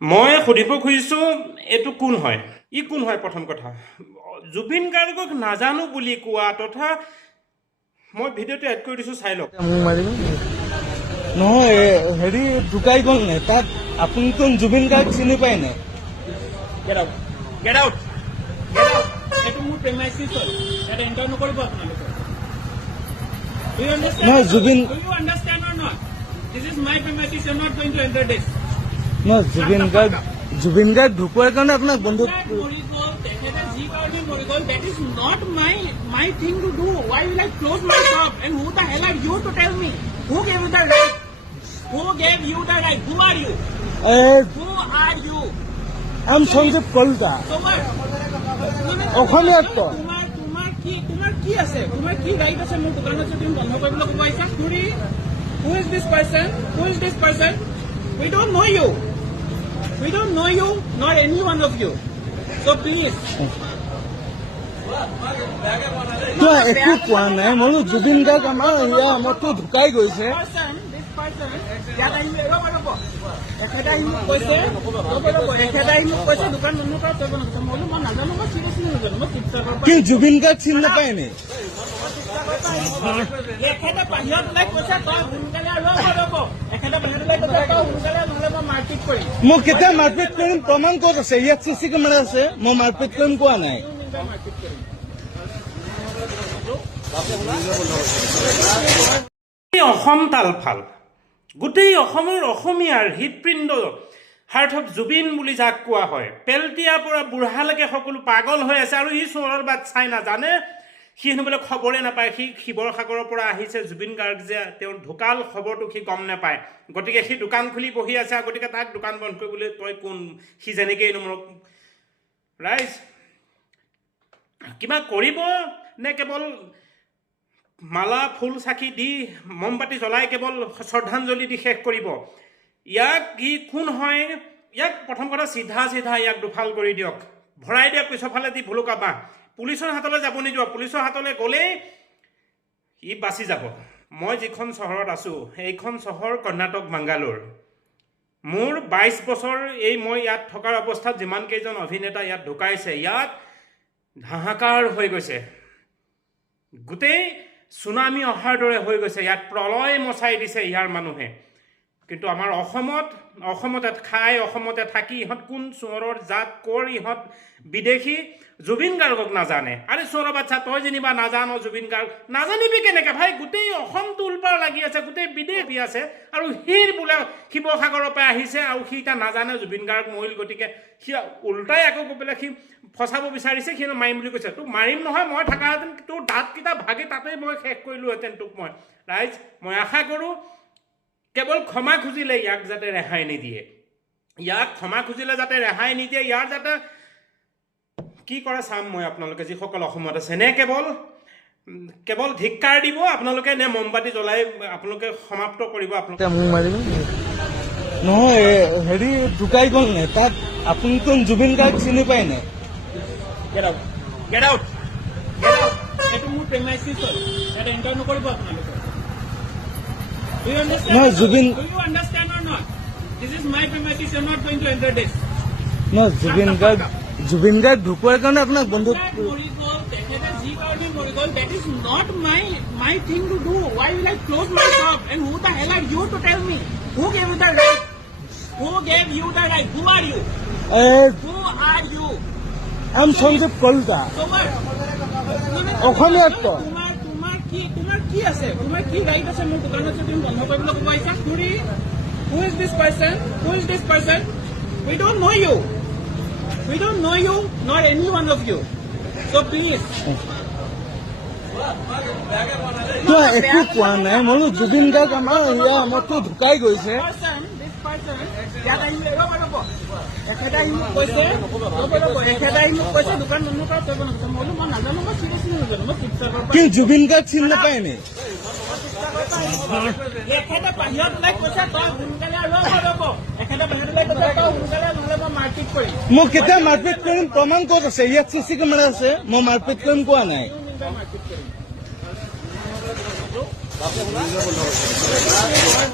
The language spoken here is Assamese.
মই সুধিব খুজিছোঁ এইটো কোন হয় ই কোন হয় প্ৰথম কথা জুবিন গাৰ্গক নাজানো বুলি কোৱা তথা মই ভিডিঅ'টো এড কৰি দিছোঁ চাই লওক নহয় হেৰি ঢুকাই গ'ল নে তাত আপুনিতো জুবিন গাৰ্গ চিনি পায় নে Get out. Get out. এইটো মোৰ প্ৰেমাইচিছ হয় এটা এণ্টাৰ নকৰিব আপোনালোকে Do you understand? নহয় Zubeen Do you understand or not? This is my premises. You're not going to enter this. নহয় জুবিন গাৰ্গ ঢুকোৱাৰ কাৰণে আপোনাক বন্ধুক মৰি গ'ল তেখেতে যি কাৰণে মৰি গ'ল that is not my thing to do. Why will I close my shop? And who the hell are you to tell me? Who gave you the right? Who gave you the right? Who are you? Who are you? I'm Sanjeev Kalita অসমীয়াত কয় তোমাৰ কি আছে তোমাৰ কি ৰাইট আছে মোৰ দোকানত যদি বন্ধ কৰিবলৈ ক'ব আহিছা খুৰী who is this person we don't know you not any one of you so please একো কোৱা নাই মই জুবিন গাৰ্গ আমাৰ আমাৰতো ঢুকাই গৈছে ইয়াত আহিলে এখেতে আহি মোক কৈছে দোকান বন্ধ কৰা তই বন্ধ মই বোলো মই নাজানো মই চিৰিয়াছলি নাজানো মই শিৱসাগৰৰ পৰা কিন্তু জুবিন গাৰ্গ চিনি নাপায় নে এখেতে বাহিৰত ওলাই কৈছে তই সোনকালে আৰু কৰিব এখেতে বাহিৰত ওলাই কৈছে তই সোনকালে নহ'লে মই মাৰপিট কৰিম মই কেতিয়া মাৰপিট কৰিম প্ৰমাণ ক'ত আছে ইয়াত চিচি কেমেৰা আছে মই মাৰপিট কৰিম কোৱা নাই মাৰপিট কৰিম অসম তালফাল গোটেই অসমৰ অসমীয়াৰ হৃদপিণ্ড হাৰ্ট অফ জুবিন বুলি যাক কোৱা হয় পেলটিয়াৰ পৰা বুঢ়ালৈকে সকলো পাগল হৈ আছে আৰু ই চোৰৰ বাট চাই নাজানে সি হেনো বোলে খবৰে নাপায় সি শিৱসাগৰৰ পৰা আহিছে জুবিন গাৰ্গ যে তেওঁৰ ঢুকাল খবৰটো সি গম নাপায় গতিকে সি দোকান খুলি বহি আছে গতিকে তাক দোকান বন্ধ কৰিবলৈ তই কোন সি যেনেকৈ মোক ৰাইজ কিবা কৰিব নে কেৱল মালা ফুল চাকি দি মমবাতি জ্বলাই কেৱল শ্ৰদ্ধাঞ্জলি দি শেষ কৰিব ইয়াক ই কোন হয় ইয়াক প্ৰথম কথা চিধা ইয়াক দুফাল কৰি দিয়ক ভৰাই দিয়ক পিছৰফালে দি ভুলুকা বাঁহ পুলিচৰ হাতলৈ যাব নিদিব পুলিচৰ হাতলৈ গ'লেই ই বাচি যাব মই যিখন চহৰত আছোঁ এইখন চহৰ কৰ্ণাটক বাংগালোৰ মোৰ 22 বছৰ মই ইয়াত থকাৰ অৱস্থাত যিমানকেইজন অভিনেতা ইয়াত ঢুকাইছে ইয়াত হাহাকাৰ হৈ গৈছে গোটেই সুনামি অহাৰ দৰে হৈ গৈছে ইয়াত প্ৰলয় মচাই দিছে ইয়াৰ মানুহে কিন্তু আমাৰ অসমতে খাই অসমতে থাকি ইহঁত কোন চোৰৰ জাত কৰ ইহঁত বিদেশী জুবিন গাৰ্গক নাজানে আৰে চোৰৰ বাচ্চা তই যেনিবা নাজানো জুবিন গাৰ্গ নাজানিবি কেনেকৈ ভাই গোটেই অসমটো উলপাৰ লাগি আছে গোটেই বিদেশ আছে আৰু সিৰ বোলে শিৱসাগৰৰ পৰা আহিছে আৰু সি এতিয়া নাজানে জুবিন গাৰ্গ মৰিল গতিকে সি উল্টাই আকৌ গৈ পেলাই সি ফচাব বিচাৰিছে সি মাৰিম বুলি কৈছে তোক মাৰিম নহয় মই থাকাহেঁতেন তোৰ দাঁতকেইটা ভাগি তাতেই মই শেষ কৰিলোহেঁতেন তোক মই ৰাইজ মই আশা কৰোঁ কেৱল ক্ষমা খুজিলে ইয়াক যাতে ৰেহাই নিদিয়ে ইয়াক ক্ষমা খুজিলে যাতে ৰেহাই নিদিয়ে ইয়াৰ যাতে কি কৰে চাম মই আপোনালোকে যিসকল অসমত আছে নে কেৱল ধিক্কাৰ দিব আপোনালোকে নে মমবাতি জ্বলাই আপোনালোকে সমাপ্ত কৰিব আপোনালোকে মোক মাৰিব নহয় হেৰি ঢুকাই গ'ল নে তাত আপুনিতো জুবিন গাৰ্গ চিনি পায় নে Get out. এইটো মোৰ প্ৰেমাইচিছ হয় এটা এণ্টাৰ নকৰিব আপোনালোকে Do you understand? নহয় Zubeen Do you understand or not? This is my premises. You're not going to enter this. নহয় জুবিন গাৰ্গ ঢুকোৱাৰ কাৰণে আপোনাক বন্ধুক মৰি গ'ল তেখেতে যি কাৰণে মৰি গ'ল that is not my thing to do. Why will I close my shop? And who the hell are you to tell me? Who gave you the right? Who gave you the right? Who are you? Who are you? I'm Sanjeev Kalita অসমীয়াত কয় তোমাৰ কি আছে তোমাৰ কি ৰাইট আছে মোৰ দোকানত যদি বন্ধ কৰিবলৈ ক'ব আহিছা খুৰী who is this person we don't know you not any one of you so please একো কোৱা নাই মই জুবিন গাৰ্গ আমাৰতো ঢুকাই গৈছে ইয়াত আহিলে এখেতে আহি মোক কৈছে দোকান বন্ধ কৰা তই বন্ধ মই বোলো মই নাজানো মই চিৰিয়াছলি নাজানো মই শিৱসাগৰৰ পৰা কিন্তু জুবিন গাৰ্গ চিনি নাপায় নে এখেতে বাহিৰত ওলাই কৈছে তই সোনকালে আৰু কৰিব এখেতে বাহিৰত ওলাই কৈছে তই সোনকালে নহ'লে মই মাৰপিট কৰিম মই কেতিয়া মাৰপিট কৰিম প্ৰমাণ ক'ত আছে ইয়াত চিচি কেমেৰা আছে মই মাৰপিট কৰিম কোৱা নাই মাৰপিট কৰিম